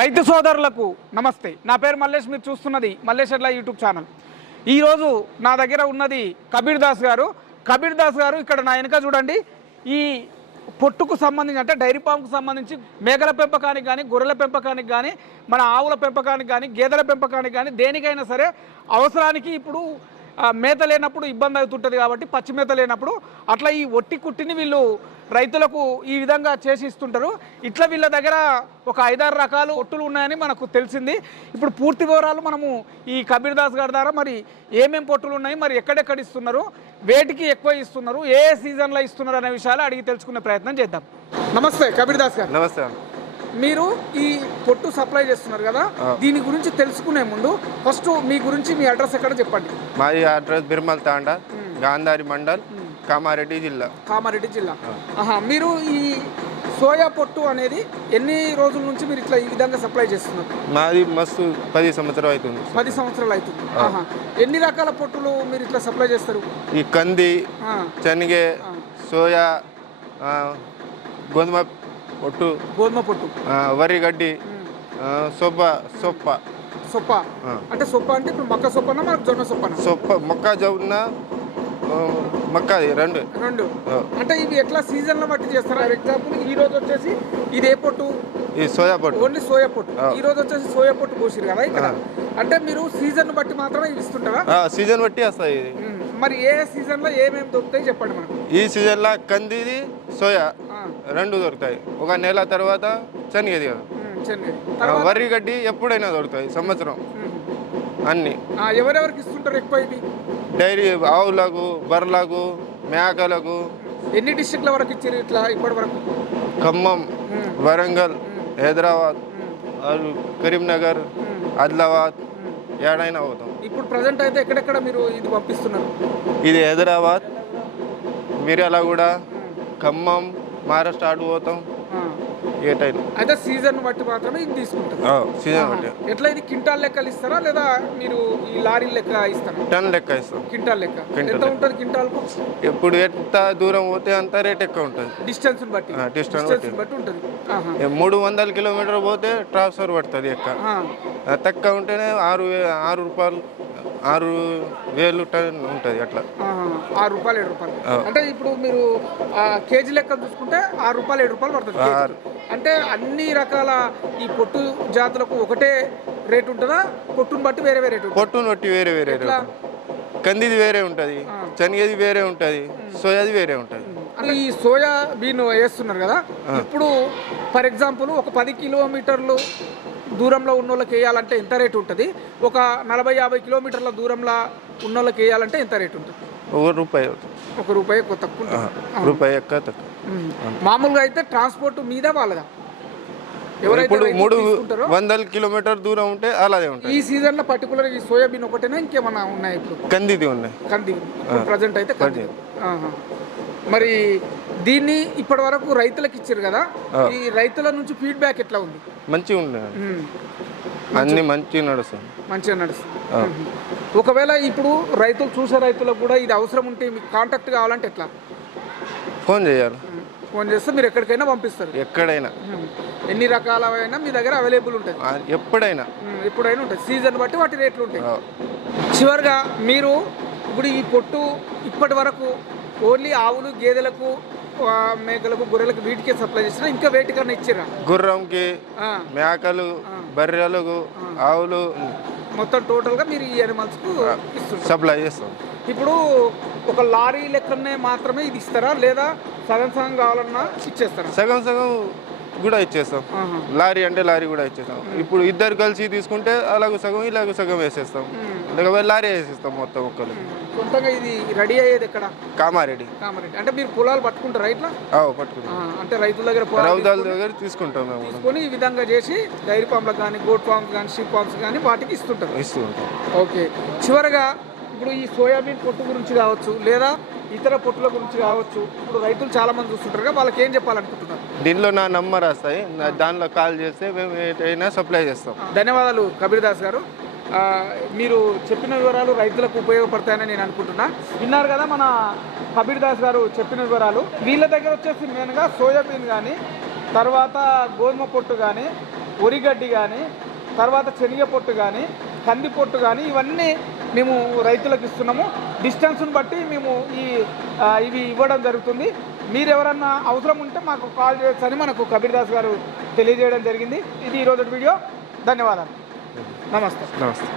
రైతు సోదరులకు నమస్తే. నా పేరు మల్లేష్ మీరు చూస్తున్నది మల్లేష్ అట్లా యూట్యూబ్ ఛానల్. ఈరోజు నా దగ్గర ఉన్నది కబీర్ దాస్ గారు. కబీర్ దాస్ గారు ఇక్కడ నా వెనుక చూడండి. ఈ పొట్టుకు సంబంధించి అంటే డైరీ ఫామ్కు సంబంధించి మేకల పెంపకానికి కానీ గొర్రెల పెంపకానికి కానీ మన ఆవుల పెంపకానికి కానీ గేదెల పెంపకానికి కానీ దేనికైనా సరే అవసరానికి ఇప్పుడు మేత లేనప్పుడు ఇబ్బంది అవుతుంటుంది కాబట్టి పచ్చి మేత లేనప్పుడు అట్లా ఈ ఒట్టి కుట్టిని వీళ్ళు రైతులకు ఈ విధంగా చేసి ఇస్తుంటారు ఇట్లా వీళ్ళ దగ్గర ఒక ఐదారు రకాలు ఒట్టులు ఉన్నాయని మనకు తెలిసింది. ఇప్పుడు పూర్తి వివరాలు మనము ఈ కబీర్ దాస్ గారి ద్వారా మరి ఏమేం పొట్టులు ఉన్నాయి మరి ఎక్కడెక్కడ ఇస్తున్నారు వేటికి ఎక్కువ ఇస్తున్నారు ఏ సీజన్లో ఇస్తున్నారు అనే విషయాలు అడిగి తెలుసుకునే ప్రయత్నం చేద్దాం. నమస్తే కబీర్ దాస్ గారు. నమస్తే. మీరు ఈ పొట్టు సప్లై చేస్తున్నారు కదా దీని గురించి తెలుసుకునే ముందు ఫస్ట్ మీ గురించి మీ అడ్రస్ ఎక్కడ చెప్పండి. మాది అడ్రస్ బిర్మల్ తాండా గాంధారి మండల్ కామారెడ్డి జిల్లా. కామారెడ్డి జిల్లా. ఆహా మీరు ఈ సోయా పొట్టు అనేది ఎన్ని రోజుల నుంచి మీరు ఇట్లా ఈ విధంగా సప్లై చేస్తున్నారు? మాది మస్తు పది సంవత్సరం అవుతుంది. పది సంవత్సరాలు అవుతుంది. ఆహా ఎన్ని రకాల పొట్టులు మీరు ఇట్లా సప్లై చేస్తారు? ఈ కంది ఆ, శనగ సోయా ఆ, గోధుమ పొట్టు గోధుమ పొట్టు. ఆ, వరి గడ్డి ఆ, సొప్ప సొప్ప. సొప్ప. ఆ. అంటే సొప్ప అంటే ఇప్పుడు మక్క సొప్పనా మనకు జొన్న సొప్పనా? సొప్ప మొక్కజొన్న ఆ, మక్కది రెండు. రెండు. అంటే ఇవి ఎట్లా సీజన్లో బట్టి చేస్తారా? ఫర్ ఎగ్జాంపుల్ ఈ రోజు వచ్చేసి ఇది ఏ పొట్టు. ఈ సోయా పొట్టు. ఓన్లీ సోయా పొట్టు. ఈ రోజు వచ్చేసి సోయా పొట్టు పోసిరు కదా ఇక్కడ. అంటే మీరు సీజన్ బట్టి మాత్రమే ఇస్తుంటారా? ఆ, సీజన్ బట్టి వస్తాయి. మరి ఏ సీజన్లో ఏమేమి దొరుకుతాయి చెప్పండి మనకు. ఈ సీజన్లో కందిది సోయా రెండు దొరుకుతాయి. ఒక నెల తర్వాత శనగది కదా. వరి గడ్డి ఎప్పుడైనా దొరుకుతాయి సంవత్సరం. అన్ని. ఎవరెవరికి ఇస్తుంటారు ఎక్కువ ఇవి డైరీ ఆవులకు బర్రెలకు మేకలకు ఎన్ని డిస్ట్రిక్ట్ల వరకు ఇచ్చారు ఇట్లా ఇప్పటి వరకు? ఖమ్మం మ్మ్. వరంగల్ హైదరాబాద్ కరీంనగర్. ఆదిలాబాద్. ఏడైనా పోతాం. ఇప్పుడు ప్రజెంట్ అయితే ఎక్కడెక్కడ మీరు ఇది పంపిస్తున్నారు? ఇది హైదరాబాద్ మిర్యాలగూడ ఖమ్మం మహారాష్ట్ర అటు పోతాం. ఆ. ఏటైనా అయితే సీజన్ బట్టి మాత్రమే ఇది తీసుకుంటారు. ఆ, సీజన్ బట్టి. ఎట్లా ఇది క్వింటాల్ లెక్కలు ఇస్తారా లేదా మీరు ఈ లారీ లెక్క ఇస్తారా? టన్ లెక్క ఇస్తాం. క్వింటాల్ లెక్క. క్వింటాల్ ఎంత. ఉంటుంది క్వింటాల్కు? ఎప్పుడు ఎంత దూరం పోతే అంత రేట్ ఎక్కువ ఉంటుంది. డిస్టెన్స్ బట్టి. డిస్టెన్స్ బట్టి. ఉంటుంది. ఏ మూడు వందల కిలోమీటర్ పోతే ట్రాన్స్ఫర్ పడుతుంది ఎక్క తక్కువ ఉంటేనే ఆరు ఆరు రూపాయలు ఆరు వేలు టన్ ఉంటుంది అట్లా. ఆరు రూపాయలు ఏడు రూపాయలు. అంటే ఇప్పుడు మీరు కేజీ లెక్క చూసుకుంటే ఆరు రూపాయలు ఏడు రూపాయలు పడుతుంది. అంటే అన్ని రకాల ఈ పొట్టు జాతులకు ఒకటే రేట్ ఉంటుందా? పొట్టును బట్టి వేరే వేరే రేట్ పొట్టును బట్టి వేరే వేరే ఎట్లా? కందిది వేరే ఉంటుంది శనగది వేరే ఉంటుంది సోయాది వేరే ఉంటుంది. ఈ సోయా బీన్ వేస్తున్నారు కదా. ఇప్పుడు ఫర్ ఎగ్జాంపుల్ ఒక పది కిలోమీటర్లు దూరంలో ఉన్న వాళ్ళకి వేయాలంటే ఎంత రేట్ ఉంటుంది? ఒక నలభై యాభై కిలోమీటర్ల దూరంలో ఉన్న వాళ్ళకి వేయాలంటే ఎంత రేట్ ఉంటుంది? ఒక రూపాయి ఒక రూపాయి ఎక్కువ తక్కువ రూపాయి ఎక్కువ తక్కువ. మామూలుగా అయితే ట్రాన్స్పోర్ట్ మీద వాళ్ళదా? ఎవరైతే మూడు వందల కిలోమీటర్ దూరం ఉంటే అలాగే ఉంటుంది. ఈ సీజన్లో పర్టికులర్ ఈ సోయాబీన్ ఒకటేనా ఇంకేమన్నా ఉన్నాయి ఇప్పుడు? కందిది ఉన్నాయి. కంది ప్రజెంట్ అయితే కంది. మరి దీన్ని ఇప్పటి వరకు రైతులకు ఇచ్చారు కదా? ఈ రైతుల నుంచి ఫీడ్బ్యాక్ ఎట్లా ఉంది? మంచిగా ఉమ్. అన్ని మంచిగా నడుస్తుంది. మంచిగా నడుస్తుంది. ఒకవేళ ఇప్పుడు రైతులు చూసే రైతులకు కూడా ఇది అవసరం ఉంటే మీకు కాంటాక్ట్ కావాలంటే ఎట్లా? ఫోన్ చేయాలి. ఫోన్ చేస్తే మీరు ఎక్కడికైనా పంపిస్తారు. ఎక్కడైనా. ఎన్ని రకాలైనా మీ దగ్గర అవైలబుల్ ఉంటుంది. ఎప్పుడైనా. ఎప్పుడైనా ఉంటుంది. సీజన్ బట్టి వాటి రేట్లు ఉంటాయి. చివరిగా మీరు ఇప్పుడు ఈ పొట్టు ఇప్పటి వరకు ఓన్లీ ఆవులు గేదెలకు మేకలకు గొర్రెలకు వీటికే సప్లై చేసినా ఇంకా వేటికన్నా ఇచ్చిరా గుర్రంకి మేకలు బర్రెలకు ఆవులు మొత్తం టోటల్గా మీరు ఈ ఇస్తున్నారు. సప్లై చేస్తాం. ఇప్పుడు ఒక లారీ లెక్కనే మాత్రమే ఇది ఇస్తారా? లేదా సగం సగం కావాలన్నా ఇచ్చేస్తారా? సగం సగం కూడా ఇచ్చేస్తాం. లారీ అంటే లారీ కూడా ఇచ్చేస్తాం. ఇప్పుడు ఇద్దరు కలిసి తీసుకుంటే అలాగ సగం ఇలాగ సగం వేసేస్తాం. లేకపోతే లారీ వేసేస్తాం మొత్తం ఒక్కరు సొంతంగా ఇది రెడీ అయ్యేది ఎక్కడ? కామారెడ్డి. కామారెడ్డి. అంటే మీరు పొలాలు పట్టుకుంటారా ఆవు పట్టుకుంటాం. అంటే రైతుల దగ్గర రౌదాల దగ్గర తీసుకుంటాం మేము. తీసుకొని ఈ విధంగా చేసి డైరీ ఫామ్లకు కానీ గోట్ ఫామ్స్ కానీ షీప్ ఫామ్స్ కానీ వాటికి ఇస్తుంటారు. ఇస్తూ ఉంటాం ఓకే. చివరగా ఇప్పుడు ఈ సోయాబీన్ పొట్టు గురించి కావచ్చు లేదా ఇతర పొట్టుల గురించి కావచ్చు ఇప్పుడు రైతులు చాలా మంది చూస్తుంటారు కదా వాళ్ళకి ఏం చెప్పాలనుకుంటున్నారు? దీనిలో నా నంబర్ వస్తాయి. దానిలో కాల్ చేస్తే మేము ఏదైనా సప్లై చేస్తాం. ధన్యవాదాలు కబీర్ దాస్ గారు మీరు చెప్పిన వివరాలు రైతులకు ఉపయోగపడతాయని నేను అనుకుంటున్నా. విన్నారు కదా మన కబీర్ దాస్ గారు చెప్పిన వివరాలు. వీళ్ళ దగ్గర వచ్చేసి మెయిన్గా సోయాబీన్ కానీ తర్వాత గోధుమ పొట్టు కానీ ఒరిగడ్డి కానీ తర్వాత శనగ పొట్టు కానీ కంది పొట్టు కానీ ఇవన్నీ మేము రైతులకు ఇస్తున్నాము. డిస్టెన్స్ని బట్టి మేము ఈ ఇవి ఇవ్వడం జరుగుతుంది. మీరు ఎవరన్నా అవసరం ఉంటే మాకు కాల్ చేయొచ్చని మనకు కబీర్ దాస్ గారు తెలియజేయడం జరిగింది. ఇది ఈరోజు వీడియో. ధన్యవాదాలు. నమస్తే. నమస్తే.